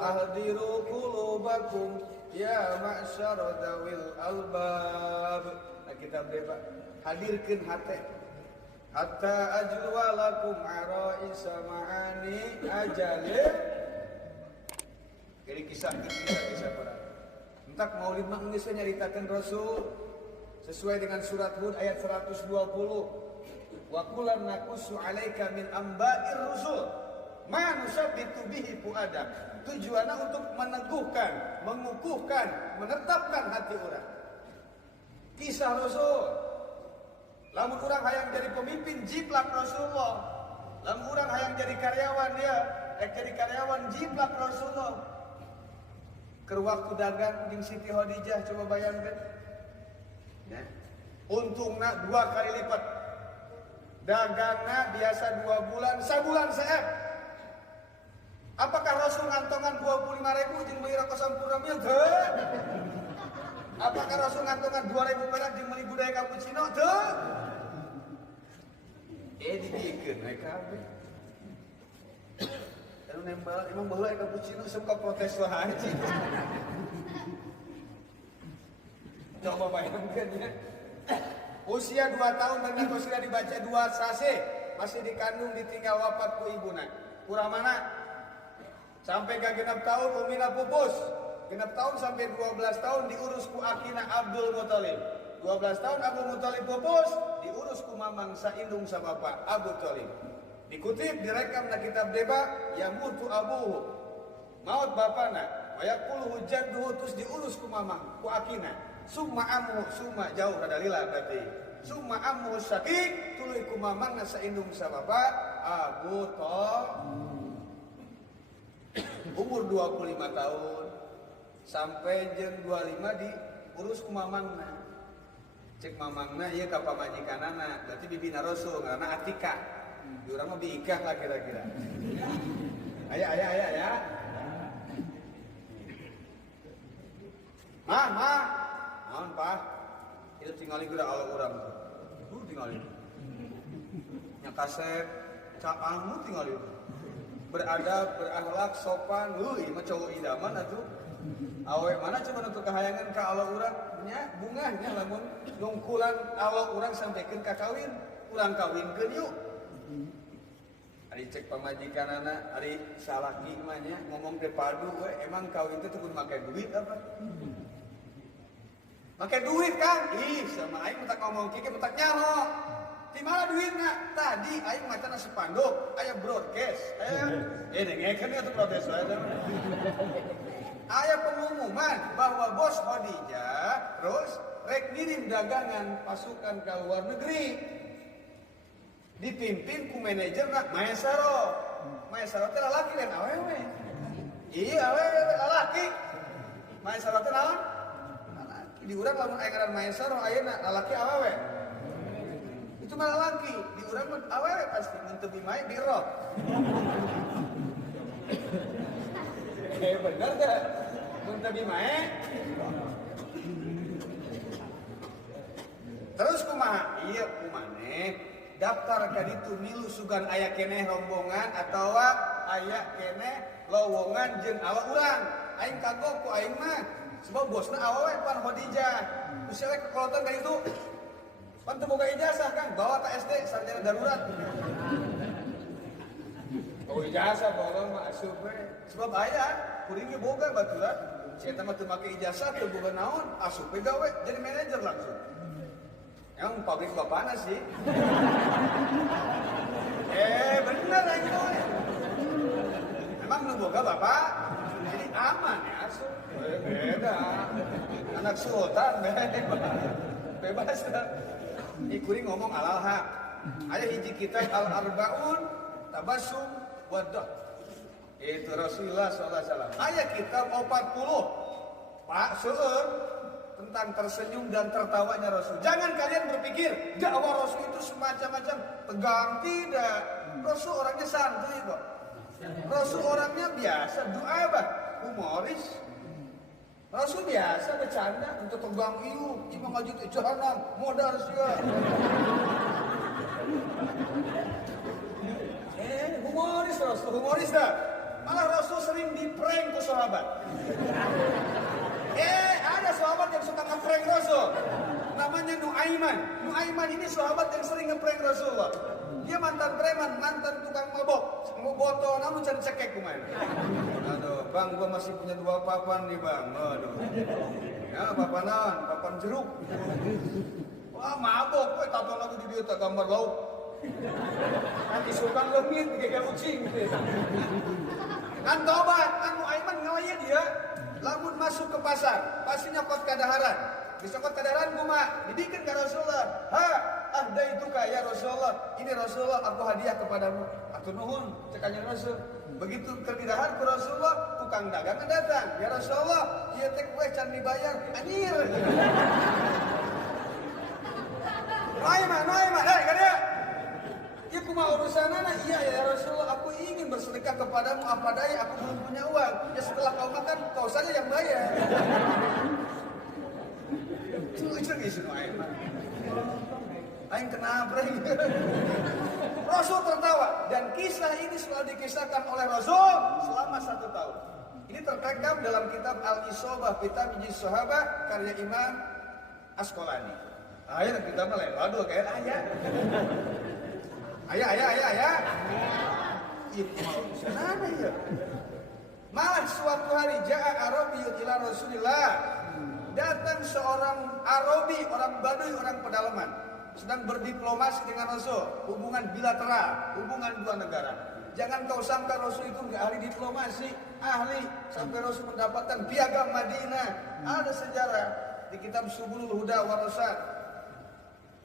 ahdiru qulubakum ya ma'syar dawil albab. Nah, kita bebas hadirkeun hate hatta ajwa lakum araisa ma'ani ajale. Jadi kisah orang. Entak maulid mah geus nyaritakeun Rasul sesuai dengan surat Hud ayat 120. Wa kullan naqussu 'alaika min amba'ir rusul ma nusabbitu bihi fuadak. Tujuannya untuk meneguhkan, mengukuhkan, menetapkan hati orang. Kisah Rasul. Lamun urang hayang jadi pemimpin jiplak Rasulullah. Lamun urang hayang jadi karyawan dia, jadi karyawan jiplak Rasulullah. Keur waktu dagang jeung Siti Khadijah coba bayangkeun. Ya. Untungna 2 kali lipat. Dagangna biasa 2 bulan, sabulan seep. Apakah Rasul ngantongan 25.000 jeung meuli rokok sampurna mil teu? Apakah Rasul ngantongan 2.000 perak jeung meuli budaya cappuccino teu? Dibikeun we kabeh. Anu nembal emang baheula cappuccino suka protes wae. Coba bayangkan ya. Usia 2 tahun dan sudah dibaca 2 sase, masih dikandung ditinggal wafat ku ibuna. Kurang mana? Sampai ke genap tahun umina pupus. Genap tahun sampai 12 tahun diurus ku akina Abdul Muthalib. 12 tahun Abdul Muthalib pupus, diurus ku mamang saindung sa bapa Abu Thalib. Dikutip direkam na kitab deba, ya mutu abuhu. Maut bapana, wa yaqulu jadduhu terus diurus ku mamang ku akina. Summa amu summa jauh kadalila berarti. Summa amu sakik tuluy ku mamang na saindung sa bapa Abu Thalib. Umur 25 tahun sampai jam 25 diurus ku mamangna. Cek mamangna ieu ka pamajikanana, berarti bibina Rasul ngaranna Atika. Di urang mah biikah lah kira-kira. Aya. Mah. Naon, Pak? Itu tingali gura ala urang. Tingali. Nya kaset caangmu tingali. Beradab, berakhlak, sopan, ieu mah cowok idaman atuh. Awe mana coba untuk kahayangan ka Allah urang nya bungahnya lamun nungkulan Allah urang sampaikeun ka kawin, urang kawinkeun yuk. Ari cek pamajikanana, ari salaki mah nya ngomong teh padu we, emang kawin teh teu kudu make duit apa? Make duit kan? Ih, sama aing mentak ngomong kieu mentak nyaho. Di mana duitnya? Tadi aing macana spanduk, aya broadcast. Dengekeun atuh protes wae. Aya pengumuman bahwa bos Khadijah terus rek ngirim dagangan pasukan ke luar negeri. Dipimpin ku manajerna Maesaro. Maesaro teh lalaki lain awewe. Iya awewe lalaki. Maesaro teh naon? Lalaki. Di urang lamun aya ngaran Maesaro ayeuna lalaki awewe. Itu mah lalaki, di urang mah awewe pasti mun teu bimae biro. Bener gak? Mun teu bimae. Terus kumaha? Iya kumaneh daftar ka ditu milu sugan aya keneh rombongan atawa aya keneh lowongan jeung awa urang. Aing kagok ku aing mah sebab bosna awewe pan Khadijah. Usia kekolotan ka itu. Pan teu boga ijazah kan, bawa ka SD sarjana darurat. Oh ijazah bawa mah asup we. Sebab aya kuring ge boga baturan. Si eta mah teu make ijazah teu boga naon, asup we gawe jadi manajer langsung. Yang pabrik bapana sih. Bener aja. Emang lu boga bapak? Jadi aman ya asup. Beda. Anak sultan bebas. Kuring ngomong alal haq. Aya hiji kitab Al-Arbaun Tabassum Waddah. Itu Rasulullah SAW. Aya kitab 40. Pak seueur tentang tersenyum dan tertawanya Rasul. Jangan kalian berpikir dakwah Rasul itu semacam-macam tegang, tidak. Rasul orangnya santai kok. Rasul orangnya biasa, doa humoris. Rasul biasa bercanda untuk tegang iu, cuma ngajut jahanam, modal sia. Humoris Rasul, humoris dah. Malah Rasul sering di-prank ke sahabat. Ada sahabat yang suka nge-prank Rasul. Namanya Nuaiman. Nuaiman ini sahabat yang sering nge-prank Rasulullah. Dia mantan preman, mantan tukang mabok. Mau botol, namun cari cekek kemarin. Aduh, bang, gua masih punya 2 papan nih bang. Aduh. Ya, papanan, papan jeruk. Wah, mabok. Tato lagu di dia tak gambar lauk. Nanti sultan lengit, kayak kucing. Kan tobat, kan Nuaiman ngelayat dia. Lamun masuk ke pasar, pasti nyokot kadaharan. Disokot kadaharan kuma, dibikin ke Rasulullah. Itu ya Rasulullah. Ini Rasulullah, aku hadiah kepadamu. Atur nuhun, cekanya Rasul. Begitu kerdidahan ke Rasulullah, tukang dagang datang. Ya Rasulullah, iya teh kue can dibayar. Anjir. Nuaiman, kada. Ya kumaha urusanana? Iya ya Rasulullah, aku ingin bersedekah kepadamu apa daya, aku belum punya uang. Ya setelah kau makan, kau saja yang bayar. Lucu isu Nuaiman. Aing kenapa? Rasul tertawa dan kisah ini selalu dikisahkan oleh Rasul selama 1 tahun. Ini terrekam dalam kitab Al-Isobah fi Tamyiz Sahabah karya Imam Asqalani. Ayo kita mah lain waduh kayak ayah. Ayah. Itu mau sana ya. Malah suatu hari ja'a Arabiyyun ila Rasulillah. Datang seorang Arabi, orang Baduy, orang pedalaman, sedang berdiplomasi dengan Rasul, hubungan bilateral, hubungan 2 negara. Jangan kau sangka Rasul itu nggak ahli diplomasi, ahli sampai Rasul mendapatkan piagam Madinah. Ada sejarah di kitab Subulul Huda wa Rasyad.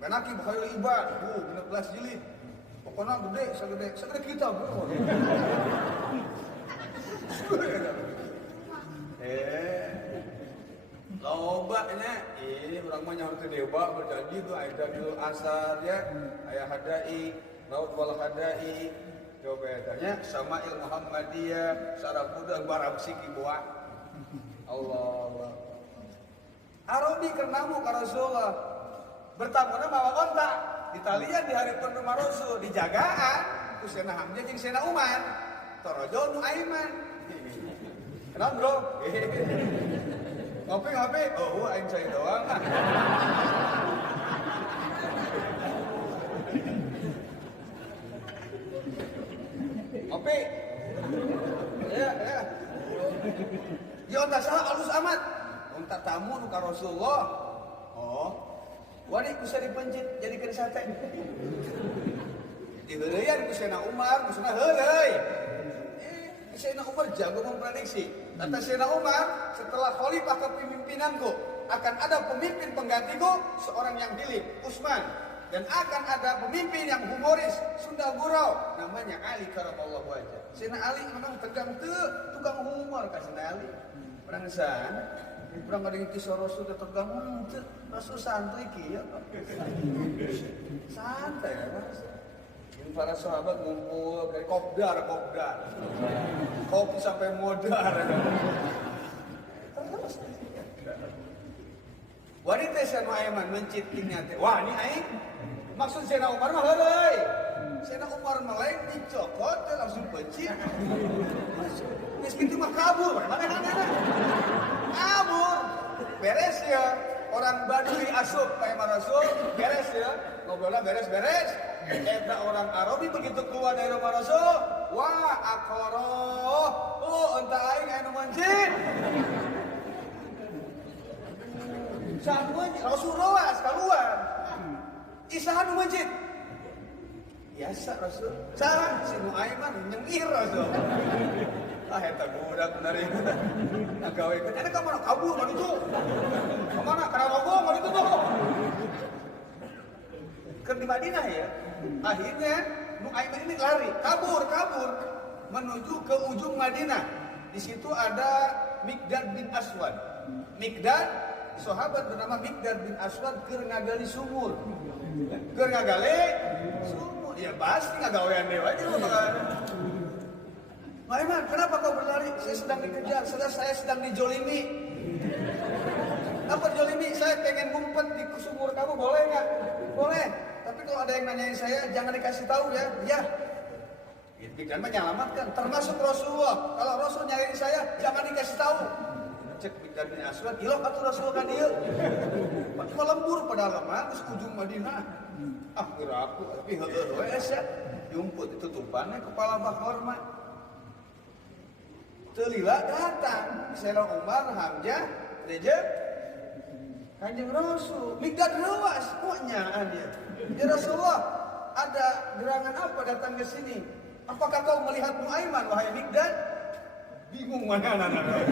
Manaqib Khairul Ibad, 16 jilid. Pokoknya gede, segede kita bro. Lobanya, orang mah nyaur ke dewa berjanji tuh ayat Dil Asar ya, ayat Hadai, Raud wal Hadai, coba tanya sama ilmu Muhammadiyah, Sarabudah barang siki buah. Allah. Arabi kernamu ka Rasulullah. Bertamuna bawa onta. Di talian di hari penerima Rasul dijagaan ku Sena Hamzah jeung Sena Umar. Torojo Nuaiman. Kenal bro? Ngopi. Oh, aing saya doang. Ngopi. Ya. Ya onta salah alus amat. Onta tamu nu ka Rasulullah. Oh. Wani bisa dipencit jadi kena sate. Diheureyan ku Sena Umar, maksudna heuleuy. Sena Umar jago memprediksi. Kata Sena Umar, setelah khalifah kepemimpinanku akan ada pemimpin penggantiku, seorang yang pilih, Utsman. Dan akan ada pemimpin yang humoris, Sunda Gurau, namanya Ali karamallahu wajhah. Sena Ali memang tegang teu, tukang humor ka Sena Ali. Urang sana Urang ada yang kisah Rasul tegang, Rasul santai kia. Santai ya Rasul. Yang para sahabat ngumpul kayak kopdar. Kopi sampai modar. Wanita Sena Nuaiman mencit ingat. Wah ini aing. Maksud Sena Umar mah heuleuy. Sena Umar meleng dicokot langsung pencit. Geus kitu mah kabur. Mana? Kabur. Beres ya. Orang Baduy asup kayak Rasul, beres ya. Ngobrolnya beres. Eta orang Arabi begitu keluar dari rumah Rasul, wah akoroh. Oh, entah aing anu mancing. Samuan Rasul rawas keluar. Isahan nu mancing. Biasa Rasul. Salah si Nuaiman nyengir Rasul. Eta budak bener itu. Ngagawekeun. Ada ka mana kabur mah itu. Ka mana kana rogo mah itu tuh. Ke di Madinah ya. Akhirnya Nuaiman ini lari, kabur menuju ke ujung Madinah. Di situ ada Miqdad bin Aswad. Miqdad sahabat bernama Miqdad bin Aswad keur ngagali sumur. Ya pasti ngagawean dewa aja loh. Nuaiman, kenapa kau berlari? Saya sedang dikejar, saya sedang dijolimi. Apa dijolimi? Saya pengen ngumpet di sumur kamu, boleh nggak? Boleh. Tapi kalau ada yang nanyain saya, jangan dikasih tahu ya. Mikdad menyelamatkan, termasuk Rasulullah. Kalau Rasul nyariin saya, jangan dikasih tahu. Cek Mikdad bin Aswad, ilok atau Rasul kan dia. Cuma lembur pada lama, terus ujung Madinah. Kira aku, tapi wes ya. Jumput itu tutupannya kepala bakor mah. Telila datang, Sayyidina Umar, Hamzah, Rejab, Kanjeng Rasul, Mikdad luas, nyaan dia. Ya Rasulullah, ada gerangan apa datang ke sini? Apakah kau melihat Nuaiman, wahai Mikdad? Bingung mana anak-anak.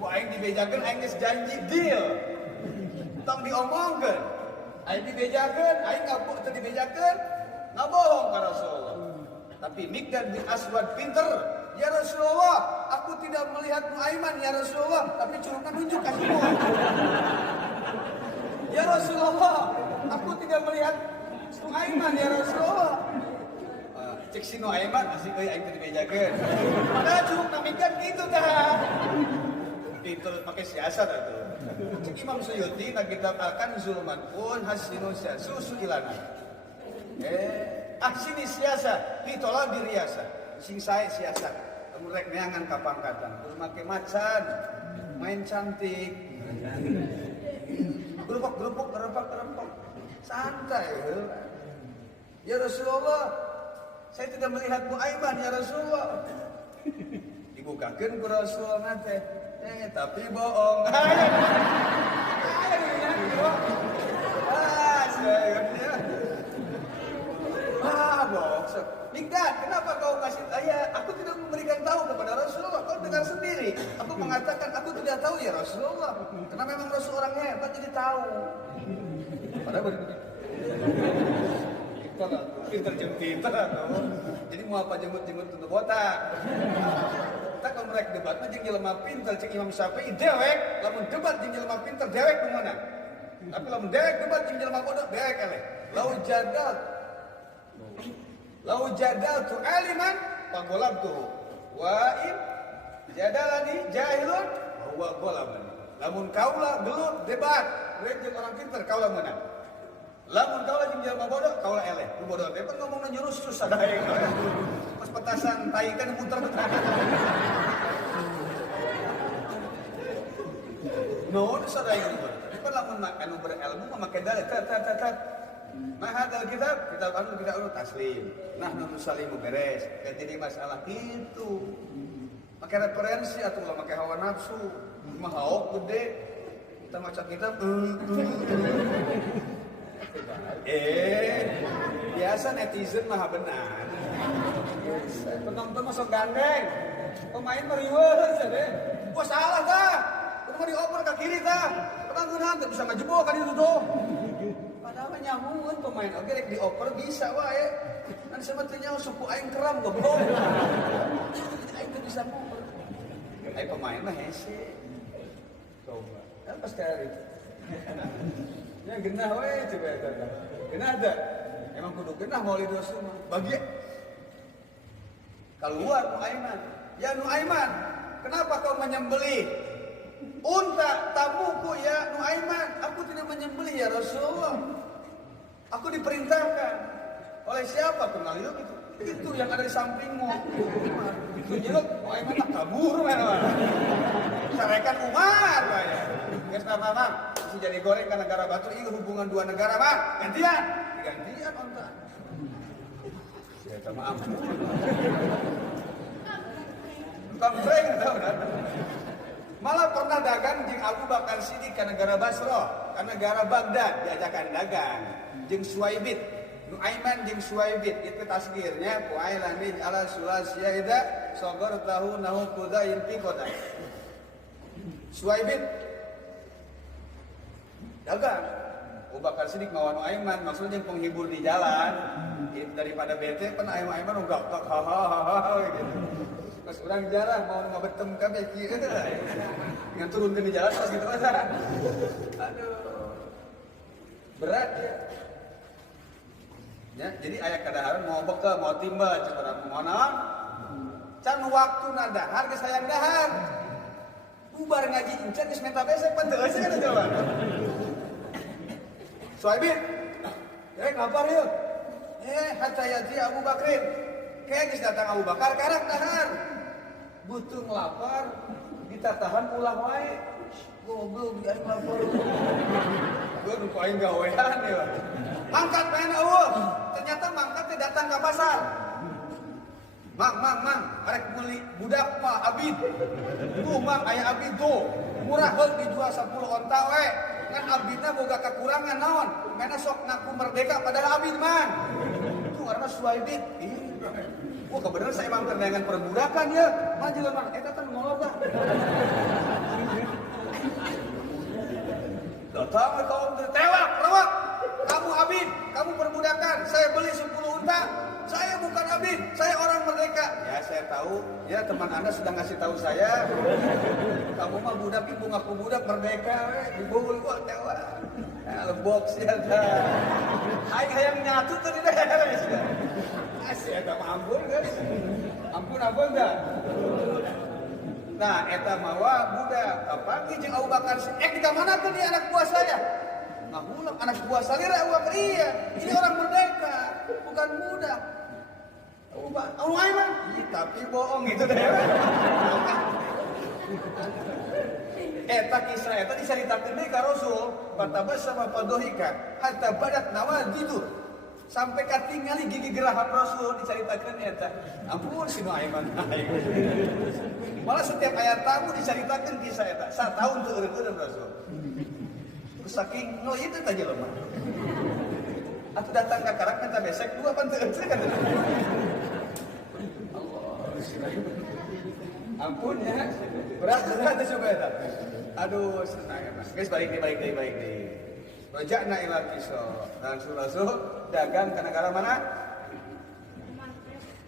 Kau aing dibejakeun, aing geus janji deal. Tong diomongkeun. Aing dibejakeun, aing ngapuk teu dibejakeun, ngabohong ka Rasulullah. Tapi Mikdad bin Aswad pinter. Ya Rasulullah, aku tidak melihat Nuaiman ya Rasulullah, tapi curugnya nunjuk kasih gua. Ya Rasulullah, aku tidak melihat Nuaiman ya Rasulullah. Cek si Nuaiman masih euy aing teh dibejakeun. Padahal curugna Mikdad kitu tah. Pinter pakai siasat atuh. Cek Imam Suyuti na kitab Al-Kanzul Manqul Hasinun Susu Ilana. Sini siasa, pitola biriasa. Sing sae siasat. Rek neangan kapangkatan, terus make macan, main cantik, gerupok, santai. Ya Rasulullah, saya tidak melihat Nuaiman ya Rasulullah. Dibukakan ke Rasulullah teh, tapi bohong. Bohong. Mikdad, kenapa kau kasih ayat? Aku tidak memberikan tahu kepada Rasulullah. Kau dengar sendiri. Aku mengatakan aku tidak tahu ya Rasulullah. Karena memang Rasul orang hebat jadi tahu. Padahal begitu. Pinter. Jadi mau apa jemput untuk botak. Kita kalau mereka debat mah jeung jelema pinter cek Imam Syafi'i dewek, lamun debat jeung jelema pinter dewek mengenang. Tapi lamun dewek debat jeung jelema bodoh dewek eleh. Lau jadal tu aliman pagolabtuhu wa in jadalani jahilun huwa golaban. Lamun kaulah gelut debat rek jeung orang pinter kaulah menang. Lamun kaulah jeung jelema bodoh kaulah eleh. Ku bodoh teh ngomongna nyurus susah daeng. Pas petasan tai kan muter-muter. No, susah daeng. Tapi lamun anu berilmu mah make dalil tat. Nah hadal kitab taslim. Nah nusalimu beres. Jadi masalah itu. Pakai referensi atau nggak pakai hawa nafsu. Mah haok gede. Kita baca kitab. Biasa netizen mah benar. Penonton masuk gandeng. Pemain meriweuh deh. Gua salah tah. Kudu dioper ke kiri tah. Penonton bisa ngejebol ka ditu tuh. Padahal nyamuun pemain oke rek dioper bisa wae. Kan sebetulnya suku aing keram goblok. Aing teu bisa ngoper. Aing pemain mah hese. Coba. Kan pasti hari. Ya genah we coba eta. Genah ada. Emang kudu genah Maulid Rasul mah. Bagi keluar Nuaiman. Ya Nuaiman, kenapa kau menyembelih unta tamuku ya Nuaiman? Aku tidak menyembelih ya Rasulullah. Aku diperintahkan oleh siapa? Kenal itu itu yang ada di sampingmu. Itu nyeluk Nuaiman tak kabur mana? Sarekan Umar ya. Geus mamam si jadi goreng ke negara batu ini hubungan dua negara mah gantian onta. Saya maaf. Kompleng tahu kan? Malah pernah dagang jeung Abu Bakar Siddiq ke negara Basra, ke negara Baghdad diajakan dagang. Jeung Suwaibit, Nuaiman jeung Suwaibit itu tasgirnya Puailanin ala Sulasyaida sogor tahu nahu kuda inti kota. Suwaibit dagang. Abu Bakar Siddiq mawa Nuaiman maksudnya penghibur di jalan. Daripada bete kan Nuaiman udah tak hahaha gitu. Pas orang jarang mau ngabetem kabeh kieu dengan turunkeun di jalan pas gitu masa. Aduh. Berat ya. Ya, jadi aya kadaharan mau beke, mau timbal cek urang mau naon? Can waktuna dahar geus hayang dahar. Bubar ngaji encan geus menta besek pan teu euseun kana coba. Suaibin. Ngapar yeuh. Hatta yati Abu Bakrin. kayak geus datang Abu Bakar karek dahar. Butuh ngelapar, ditatahan ulah wae. Goblok aing lapar. Gua nu aing gawean ya. Mangkat main eueuh. Ternyata mangkat datang ke pasar. Mang, arek meuli budak mah abid. Tuh mang aya abid tuh. Murah heul dijual 10 onta we. Kan abidna boga kekurangan naon? Mena sok ngaku merdeka padahal abid man. Tuh karena suaibit. Wah kebenaran saya emang dengan perbudakan ya. Mah jelema eta teh molor dah. Datang kaum tertewak, rawak. Kamu abid, kamu perbudakan. Saya beli 10 unta. Saya bukan abid, saya orang merdeka. Ya saya tahu, ya teman Anda sudah ngasih tahu saya. Kamu mah budak, ibu ngaku budak merdeka, dibungul kok tewa. Lembok sih ada. Hayang nyatu tadi deh. Asih eta mah ampun guys. Ampun dah. Nah, eta mawa budak. Kapagi jeung Abu Bakar di mana tuh dia anak buah saya? Ngahulang anak buah salira Abu Bakar iya. Ini orang merdeka, bukan budak. Abu Aiman, tapi bohong itu deh. Eta kisah eta diceritakeun deui ka Rasul, patabas sama padohika, hatta badat nawadidu. Sampai katingali gigi geraham Rasul diceritakeun eta. Ampun si Aiman. Malah setiap ayat tamu diceritakeun kisah eta. Satahun teu eureun Rasul. Saking no itu tadi lemah. Atau datang ke karak minta besek dua pan teu kan. Ampun ya. Berat coba eta. Aduh, senang ya, Mas. Guys, balik nih. Roja'na ila kisah. Dan Rasul dagang ke negara mana?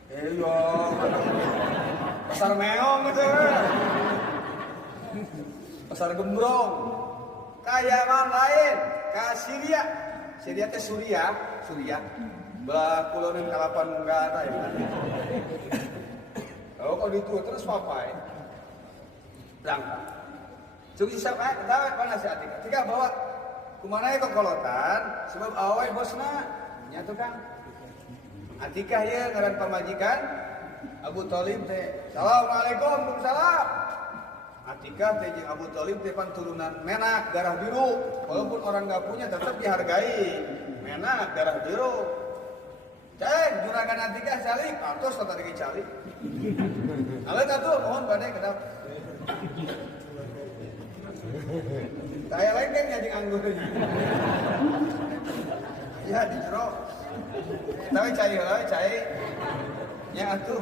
Iya. Pasar meong gitu. Pasar gembrong. Kayak mana lain? Ke Syria. Syria teh Suriah. Belah kulonin kalapan negara ya. Oh, kalau itu terus papai. Berangkat. Cukup siapa? Tahu mana si Atika? Atika bawa kumana ya kokolotan? Sebab awal bosna nyatu kan. Atika ya ngaran pamajikan Abu Thalib teh. Assalamualaikum, waalaikumsalam. Atika teh jeung Abu Thalib teh pan turunan menak darah biru. Walaupun orang enggak punya tetap dihargai. Menak darah biru. Cek juragan Atika calik, atos tadi calik. Alek atuh mohon bade kedap. Kayak lain kan nyajing anggurnya. Ya di jero. Tapi cai heula, cai. Nya atuh.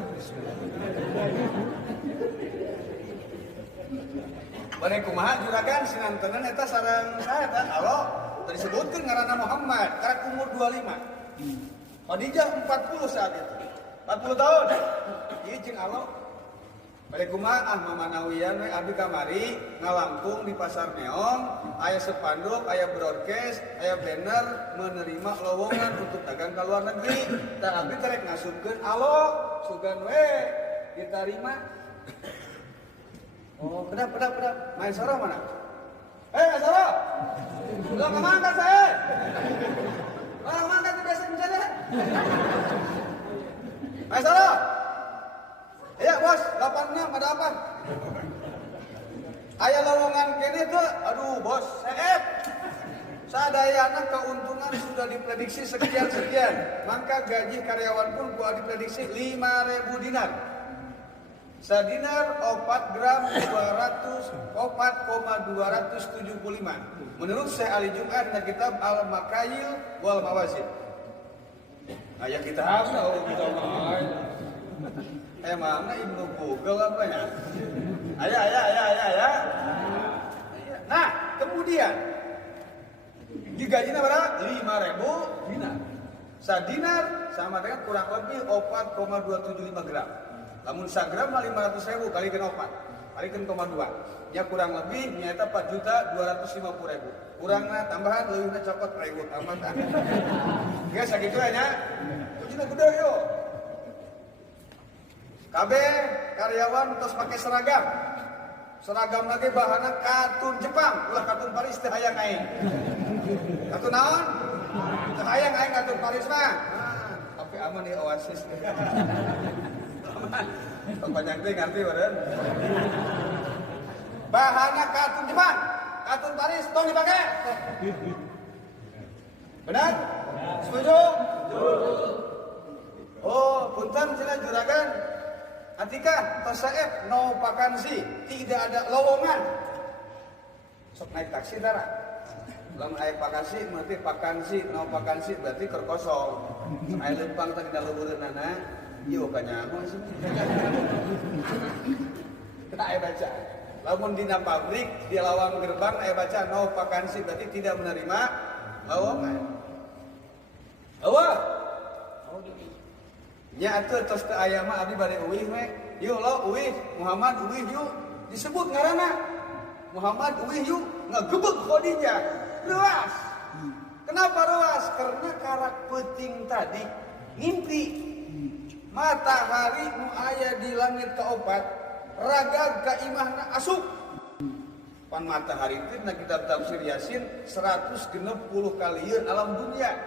Bade kumaha juragan sinantenan eta sareng saha eta? Halo, tadi disebutkeun ngaranna Muhammad, karek umur 25. Khadijah 40 saat itu. 40 tahun. Ieu jeung Allah. Bade kumaha Mama Nawiyan we abdi kamari ngalangkung di pasar meong, aya spanduk, aya broadcast, aya banner menerima lowongan untuk dagang ke luar negeri. Tah abdi karek ngasupkeun alo, sugan we ditarima. Oh, kedap. Main soro mana? Soro. Lo kemana saya? Orang mana tuh biasa mencari? Main soro. Iya bos, 86 ada apa? Aya lowongan kene tuh, aduh bos, seep. Sadayana keuntungan sudah diprediksi sekian, maka gaji karyawan pun gua diprediksi 5.000 dinar. Sadinar 4 gram 4,275. Menurut Syekh Ali Jum'at na kitab Al-Makayil wal Mawazin. Aya kitab kita main. Emangnya Ibnu Google apa ya? Aya. Nah, kemudian digajinya berapa? 5.000 dinar. Sadinar sama dengan kurang lebih 4,275 gram. Lamun sagram mah 500.000 kali ke 4, kali ke 0,2. Ya kurang lebih nyata 4.250.000. Kurangna tambahan leuwihna cokot 1.000 amat. Geus sakitu nya. Ujina gede yo. Kabeh karyawan tos make seragam. Seragam lagi bahanna katun Jepang, ulah katun Paris teh hayang aing. Katun naon? Teh hayang aing katun Paris mah. Tapi oke aman di Oasis. Aman. Panjang teh ngerti beureun. Bahanna katun Jepang, katun Paris tong dipake. Benar? Setuju? Oh, punten cenah juragan. Atika, tosaef no vakansi, tidak ada lowongan. Sok naik taksi tara. Lamun aya vakansi, berarti vakansi, no vakansi berarti keur kosong. Aya leumpang teh dina leuweureunnana, ieu kanyaho sih. Kita aya baca. Lamun dina pabrik di lawang gerbang aya baca no vakansi berarti tidak menerima lowongan. Eueuh. Nya atuh tos teu aya mah abdi bade uwih we. Yuk lo uwih, Muhammad uwih yuk. Disebut ngaranna. Muhammad uwih yuk ngagebeg Khadijah. Ruas. Kenapa ruas? Karena karak peuting tadi ngimpi. Matahari nu aya di langit kaopat, ragag ka imahna asup. Pan matahari teh na kitab tafsir Yasin 160 kalieun alam dunia.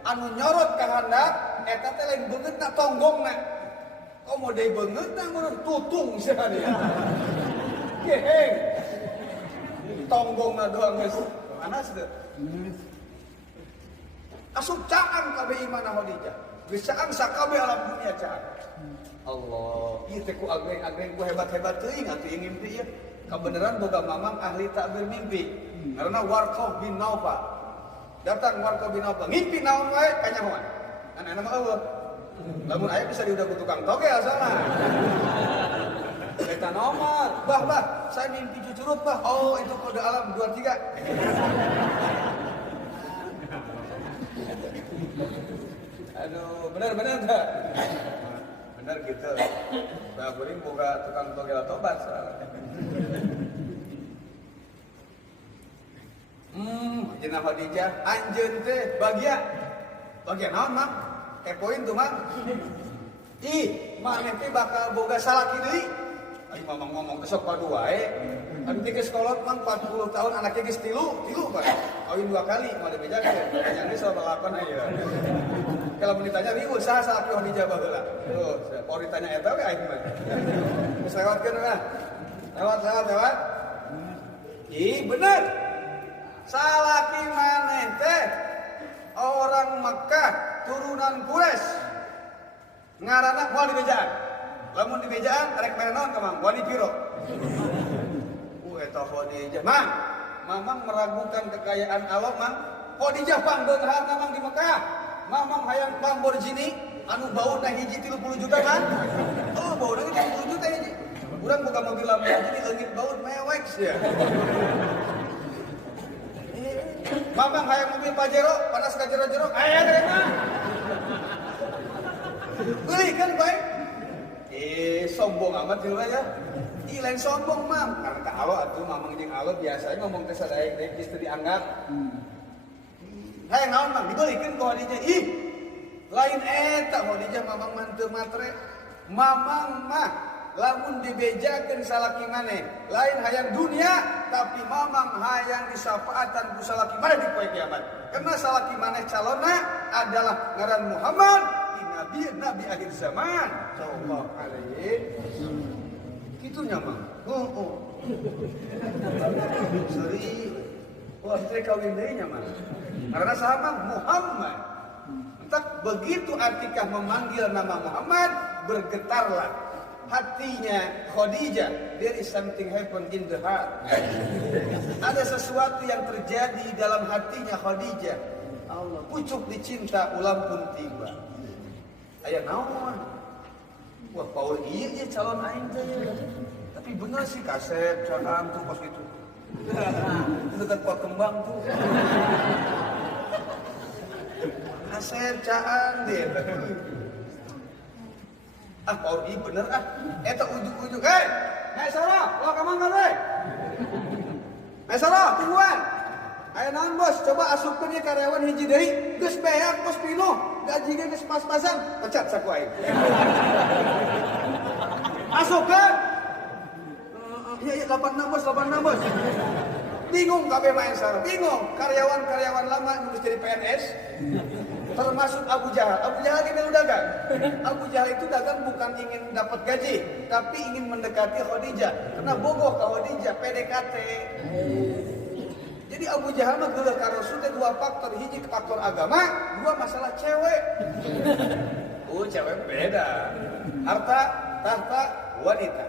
Anu nyorot ka handap eta teh lain beungeutna tonggongna. Komo deui beungeutna mun tutung sia dia. Geheng. Tonggongna doang geus panas teh. Asup caang kabeh imana Khadijah. Geus caang sakabe alam dunia caang. Allah, ieu teh ku agreng-agreng ku hebat-hebat teuing atuh ieu ngimpi ieu. Kabeneran boga mamang ahli takbir mimpi. Karena Warqah bin Naufal. Datang Warqah bin Naufal, ngimpi naon wae kanyahoan. Anak-anak mah eueuh. Lamun aya bisa diudag ku tukang toge asalna. Eta nomor, bah, saya mimpi cucurut bah. Oh, itu kode alam 23. Aduh, benar enggak? Benar gitu. Bah kuring boga tukang toge tobat soalnya. Jenah Khadijah, anjeun teh bagian naon Mang? Poin tuh Mang. Ih, maneh teh bakal boga salaki deui. Ai mamang ngomong teh sok padu wae. Abi teh geus kolot Mang 40 tahun anaknya geus tilu Pak. Kawin 2 kali mah dibejakeun. Nyangge sok balapan aya. Kalau mau ditanya riweuh saha salaki Khadijah baheula. Tuh, pau ditanya eta we aing mah. Geus lewatkeun lah. Lewat. Ih, bener. Salaki maneh teh orang Mekah turunan Quraisy. Ngaranna moal dibejaan. Lamun dibejaan rek mere naon ka Mang? Wani piro? Eta Khadijah. Mamang meragukan kekayaan Allah Mang. Khadijah pangbeunghar Mang di Mekah. Mamang hayang Lamborghini anu bauna hiji 30 juta Mang. Oh, bauna 30 juta hiji. Urang boga mobil Lamborghini leungit baut mewek sia. Mamang hayang mobil Pajero, panas ka jero-jero, aya teh mah. Beulikan bae. Sombong amat jeung ya. Lain sombong Mang, karena ka Allah atuh mamang jeung Allah biasanya ngomong teh sadaek geus teu dianggap. Hayang naon Mang, dibeulikeun ku Khadijah. Ih, lain eta Khadijah mamang mah teu matre. Mamang mah lamun dibejakeun salaki maneh, lain hayang dunia, tapi mamang hayang disafaatan ku salaki maneh di poe kiamat. Karena salaki maneh calonna adalah ngaran Muhammad, nabi akhir zaman sallallahu alaihi wasallam. Kitu nya Mang. Seri wah teh kawin deui nya Mang. Karena sahabat Muhammad. Entah begitu Atikah memanggil nama Muhammad, bergetarlah hatinya Khadijah. There is something happen in the heart. Ada sesuatu yang terjadi dalam hatinya Khadijah. Allah, pucuk dicinta ulam pun tiba. Aya naon? Wah, Paul ieu calon aing teh. Tapi bener sih kaset caang tuh pas itu. Dekat Pak Kembang tuh. Kaset caang dia. Paul ieu bener eta ujuk-ujuk. Salah, lo ka mangga we. Salah, tungguan. Aya naon bos, coba asupkeun ieu karyawan hiji deui, geus beak bos pinuh, gaji ge geus pas-pasan, pecat saku aing. Asupkeun. Iya 86 bos. Bingung kabeh main sareng, bingung. Karyawan lama nu geus jadi PNS. Termasuk Abu Jahal. Abu Jahal ini dagang. Abu Jahal itu dagang bukan ingin dapat gaji, tapi ingin mendekati Khadijah. Karena bogoh ke Khadijah, PDKT. Jadi Abu Jahal mah geuleuh ka Rasul teh dua faktor, hiji faktor agama, dua masalah cewek. Cewek beda. Harta, tahta, wanita.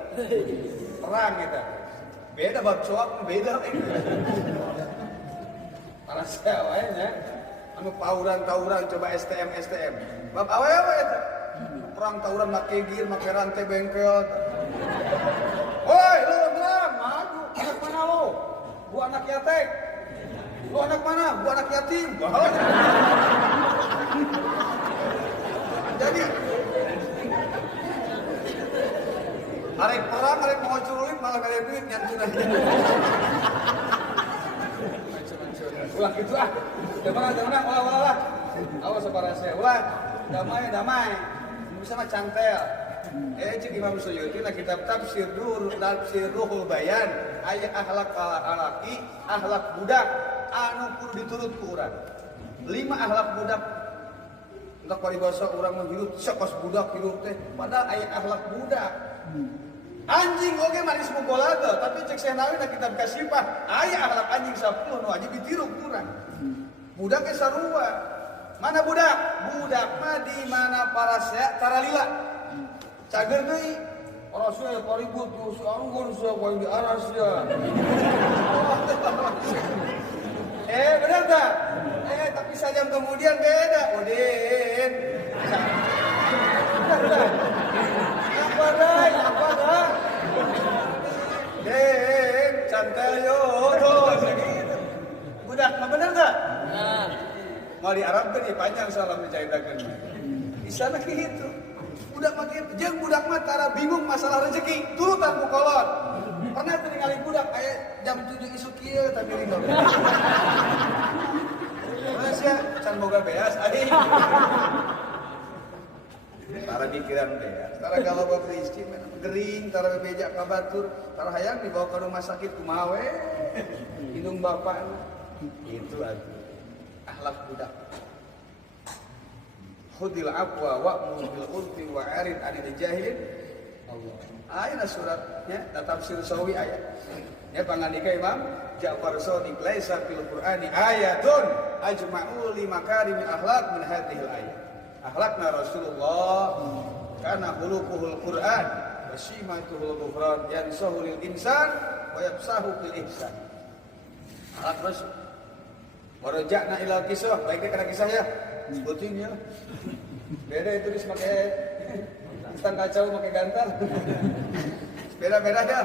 Perang kita. Beda bab coak beda. Para ceweknya anu tawuran coba STM. Bab awewe eta. Perang tawuran make gear, make rantai bengkel. Woi, lu beneran maju. Anak mana lu? Gua anak yatim. Lu anak mana? Gua anak yatim. Jadi arek perang, arek mau curulit malah gak ada duit nyantun aja. Ulah gitu ah. Jangan, ulah. Awas separase. Ulah. Damai. Bisa mah cantel. Cik Imam Suyuti na kitab tafsir Ruhul Bayan aya akhlak alaki, akhlak budak anu kudu diturut ku urang. 5 akhlak budak. Entah paribasa urang mah hirup sekos budak hirup teh, padahal aya akhlak budak. Anjing oge manis mukolaga, tapi cek senawi na kitab Kasifah aya akhlak anjing 10 nu wajib ditiru ku urang. Budak ge sarua. Mana budak? Budak mah di mana parasea taralila. Cager deui parasea paribut si anggon sia poe di aras ya. Benar tak? Tapi sajam kemudian beda. Udin. Apa dah? Cantel yo tuh. Budak mah bener tak? Mau di Arab kan panjang salam dicaitakeun. Di sana kitu. Budak mah kitu, jeung budak mah tara bingung masalah rezeki, turutan ku kolot. Pernah teu ningali budak aya jam 7 isuk kieu tapi ringo. Masya can boga beas aing. Tara pikiran beas, tara galoba beriskin, gering, tara bebeja ka batur, tara hayang dibawa ke rumah sakit kumaha we. Hidung bapakna. Itu atuh. Akhlak budak. Khudil afwa wa'mur bil urfi wa 'arid 'anil jahilin. Allah. Ayat suratnya tafsir Sawi ayat. Ya pangandika Imam Ja'far Shadiq laisa fil Qur'ani ayatun ajma'u li makarimil akhlaq min hadhil ayat. Akhlakna Rasulullah kana khuluquhul Qur'an wa simatuhul ghufran yansahu lil insan wa yafsahu fil ihsan. Akhlak Rasul. Waraja'na ila kisah, baiknya kena kisah ya. Sebutin ya. Beda itu dis pakai instan kacau pakai gantar. Beda-beda dah.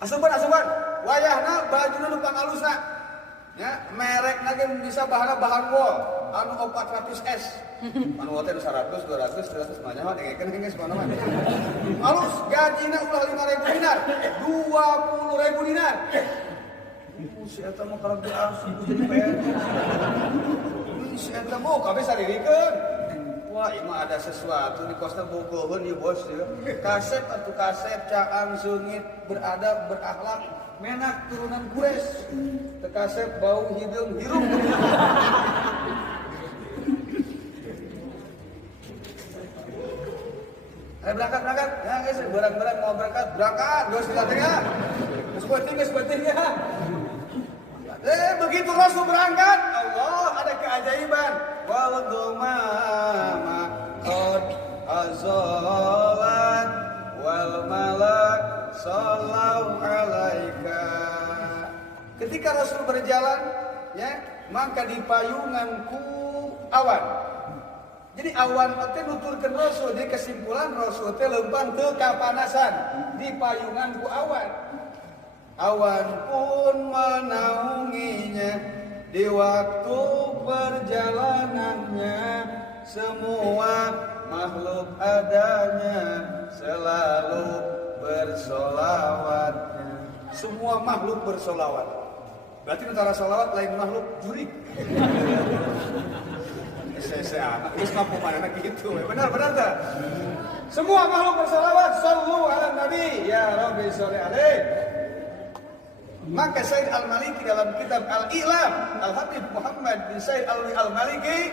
Asuban. Wayahna bajuna nu pangalusna. Ya, merek lagi bisa bahan wol. Anu 400S. Anu teh 100, 200, 300 banyak mah dengekeun geus mana-mana. Alus gajina ulah 5.000 dinar, 20.000 dinar. Si eta mah karang diasuh jadi PNS. Si eta mah kabeh saririkeun. Wah, ini ada sesuatu di kosnya bogoheun ieu bos ya. Kasep atuh kasep caang seungit beradab berakhlak menak turunan Quraisy. Teu kasep bau hidung hirup. Ayo berangkat. Ya guys, barang-barang mau berangkat. Geus dilatih ya. Geus penting ya. Begitu Rasul berangkat, Allah ada keajaiban. Wal ghamama qad azalat wal malak sallallahu alaika. Ketika Rasul berjalan, ya, maka di payunganku awan. Jadi awan teh nuturkeun Rasul, di kesimpulan Rasul teh leumpang teu kapanasan, di payunganku awan. Awan pun menaunginya di waktu perjalanannya. Semua makhluk adanya selalu bersolawatnya. Semua makhluk bersolawat. Berarti antara solawat lain makhluk jurik. Saya anak terus mampu mana gitu. Benar tak? Semua makhluk bersolawat. Sallu ala nabi ya Rabbi sholli alaihi. Maka Said Al-Maliki dalam kitab Al-I'lam, Al-Habib Muhammad bin Said Al-Maliki,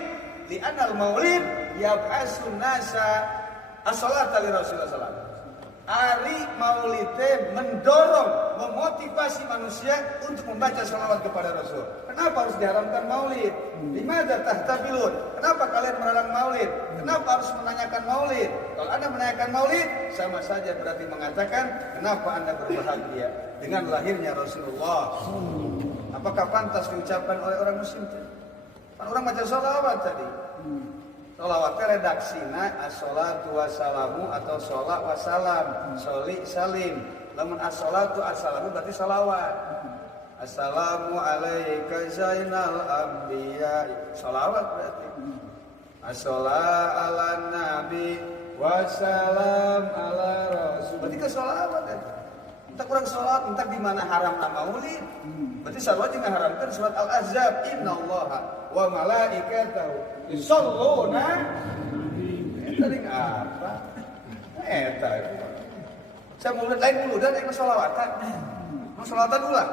li'anna al-maulid yab'asun nasa as-salata li Rasulullah sallallahu. Ari maulid mendorong, memotivasi manusia untuk membaca salawat kepada Rasul. Kenapa harus diharamkan maulid? Limadza tahtabilun? Kenapa kalian melarang maulid? Kenapa harus menanyakan maulid? Kalau Anda menanyakan maulid, sama saja berarti mengatakan kenapa Anda berbahagia dengan lahirnya Rasulullah. Apakah pantas diucapkan oleh orang muslim? Kan orang baca salawat tadi. Salawatnya redaksina as-salatu wassalamu atau sholat wassalam, sholi salim. Lamun as-salatu as-salamu berarti salawat. Assalamu alaika zainal anbiya, salawat berarti. As-salat ala nabi wassalam ala rasul, berarti ke salawat ya. Entak kurang salat, entak di mana haram maulid. Berarti salawat juga haramkan surat Al-Ahzab, innallaha wa malaikatahu yusholluna. Eta ring apa? Eta. Saya mulai lain dulu dan yang salawatan. Mau salawatan ulah.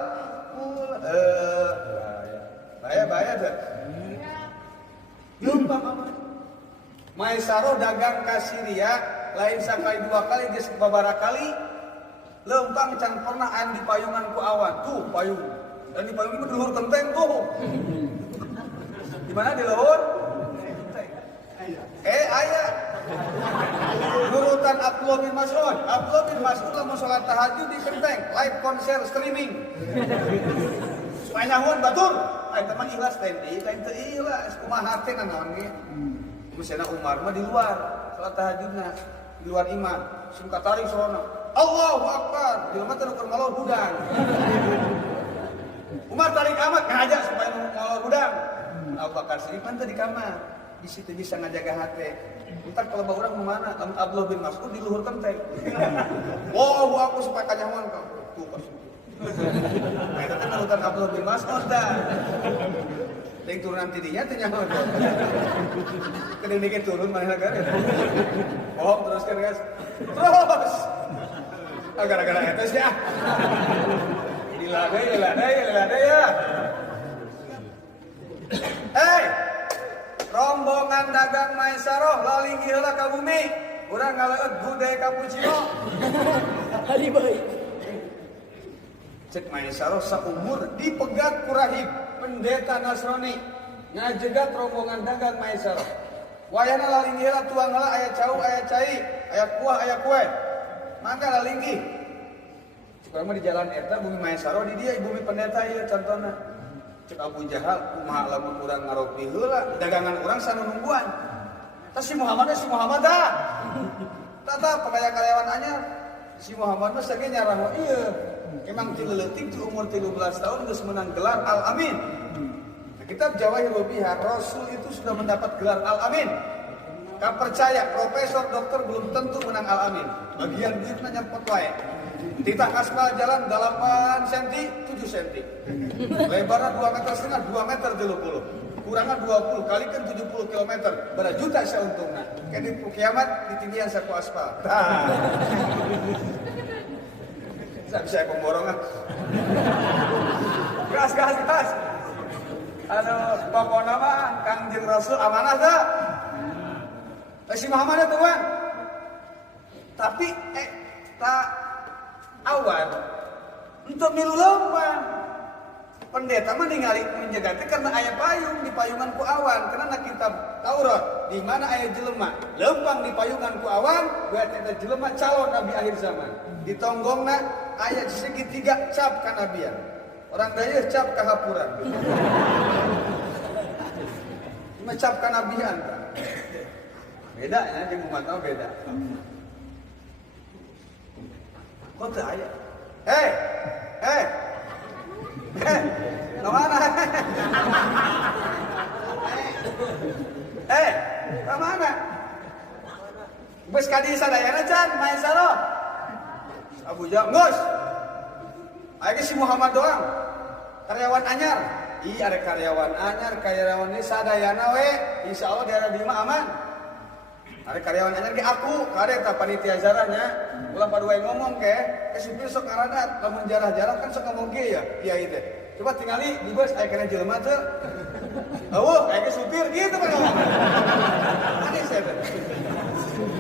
Bahaya dah. Lupa apa? Maisaro dagang ka Syria, lain sakali 2 kali geus babaraha kali. Lempang can pernah an di payungan ku awan. Tuh payung. Dan di payung itu di luhur genteng tuh. Di mana di luhur? Ayah. Nurutan Abdullah bin Mas'ud. Abdullah bin Mas'ud mau sholat tahajud di genteng, live konser streaming. Supaya nahun batur. Ay teman ikhlas lain teu ikhlas. Kumaha teh naon ge? Misalna Umar mah di luar sholat tahajudna, di luar imam. Sing kataring sorona. Allahu Akbar. Jelema teh nuker malor budang. Umar tarik amat ngajak supaya malor budang. Abu Bakar Siddiq mah teh di kamar. Di situ bisa ngajaga hati. Entar kalau bawa orang kemana? Lamun Abdullah bin Mas'ud di luhur genteng. Allahu Akbar supaya kanyawan kau. Tuh pas itu. Nah, itu kan urutan Abdullah bin Mas'ud dah. Yang turunan tidinya teh nyaman. Kedeng dikit turun mana negara. Oh, teruskan guys. Terus. Gara-gara eta sih ah. Lila ya. Hey, rombongan dagang Maesaroh lalinggi heula ka bumi. Urang ngaleut budaya cappuccino. Hari baik. Cek Maesaroh saumur dipegat ku rahib pendeta Nasrani. Ngajegat rombongan dagang Maesaroh. Wayana lalinggi heula tuang heula aya cau, aya cai, aya kuah, aya kue. Mangga lalinggi. Cek mah di jalan eta bumi Maesaroh di dia bumi pendeta ieu contohna. Cek Abu Jahal kumaha lamun urang ngaropi heula dagangan urang sanu nungguan. Tas si Muhammad dah. Tata karyawan anyar si Muhammad mah sage nyarah ieu. Emang ti leutik ti umur 13 tahun geus menang gelar Al-Amin. Nah, kitab Jawahirul Bihar Rasul itu sudah mendapat gelar Al-Amin. Kau percaya profesor dokter belum tentu menang Al-Amin. Bagian duitnya nyempot wae. Titah aspal jalan 8 cm, 7 cm. Lebarnya 2,5 meter, 2 meter 30. Kurangnya 20, kalikan 70 km. Berapa juta saya untungnya. Kayak di kiamat, ditinggian saku aspal. Saya pemborongan. Gas. Pokoknya mah Kangjeng Rasul amanah dah. Si Muhammad itu kan. Tapi tak awal untuk milu lempang. Pendeta mah ningali menjagati karena aya payung di payungan ku awan. Karena kitab Taurat di mana aya jelema lempang di payungan ku awan, berarti ada jelema calon nabi akhir zaman. Di tonggongna aya segitiga cap kanabian. Orang daya cap kahapuran. Cuma cap kanabian. Beda ya, jeung umat mah beda. Kok teu aya? Hei, kemana? Kemana? Bes kadi sadayana can, Maesaroh. Abu Jahal, ngos. Aya si Muhammad doang. Karyawan anyar. Ada karyawan anyar, karyawan ini sadayana we. Insyaallah daerah di mah aman. Ada karyawan anyar ke aku, kare eta panitia jarahnya, ulah paduai ngomong ke supir sok ngaradat, lamun jarah-jarah kan sok ngomong ge ya, kiai teh. Coba tingali di bus aya kana jelema teh. Eueuh, aya ke supir gitu kan ngomong. Aneh saya teh.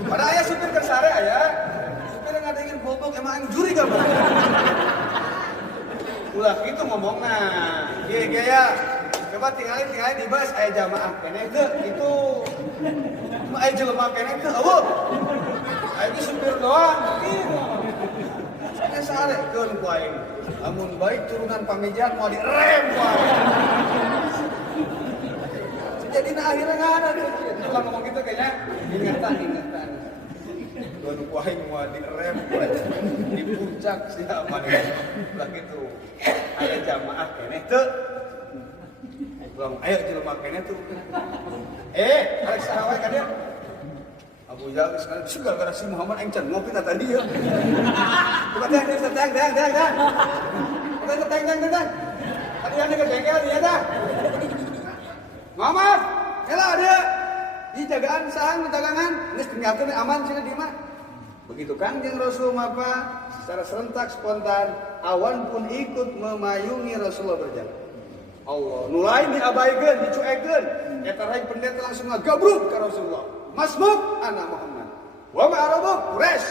Pada aya supir keur sare aya, supir ngadengin goblok emang juri gak Bang? Ulah gitu ngomongna. Kieu ya. Coba tingali di bus aya jamaah keneh teh itu. Aya jelema keneh teh eueuh. Aya ge supir doang gitu. Saya sare keun ku aing. Lamun baik turunan pamejahan mau direm ku aing. Jadi akhirnya nggak ada tuh. Kalau ngomong gitu kayaknya ingatan. Keun ku aing mau direm di puncak si aman. Ulah gitu. Aya jamaah keneh teh. Bilang, ayo jelema keneh tuh. Arek sahawe ka dia. Abu Jahal sekarang juga gara si Muhammad aing can ngopi tadi ya. Coba tang. Tadi ane ke bengkel dia dah. Muhammad, hela dia. Di jagaan sahang dagangan, geus tinggalkeun aman cenah di mah. Begitu Kangjeng Rasul mapa secara serentak spontan awan pun ikut memayungi Rasulullah berjalan. Allah nulai diabaikan, dicuekeun. Eta raing pendeta langsung ngagabruk ka Rasulullah. Masmuk ana Muhammad. Wa ma'arabuk Quraisy.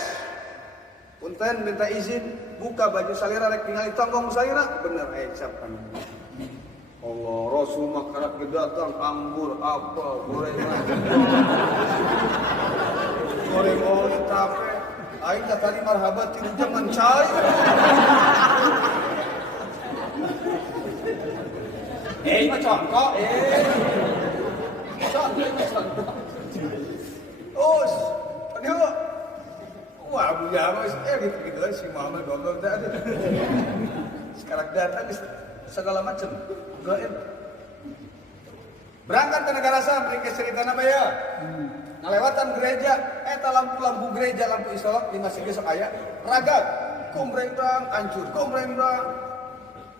Punten minta izin buka baju salira rek tingali tonggong salira bener aya capan. Allah Rasul mah karak datang anggur apa gorengan. Gorengan tape. Aing tadi marhabat ti zaman cai. Mah contoh, contoh. Us, aduh, wah Abu Jahal, gitu si Muhammad goblok dah. Sekarang datang segala macam, gaib. Berangkat ke negara Sam, ringkes cerita nama ya. Ngalewatan gereja, eta lampu gereja, lampu isolat di masjid sok aya, ragak, kumrengbrang, hancur, kumrengbrang.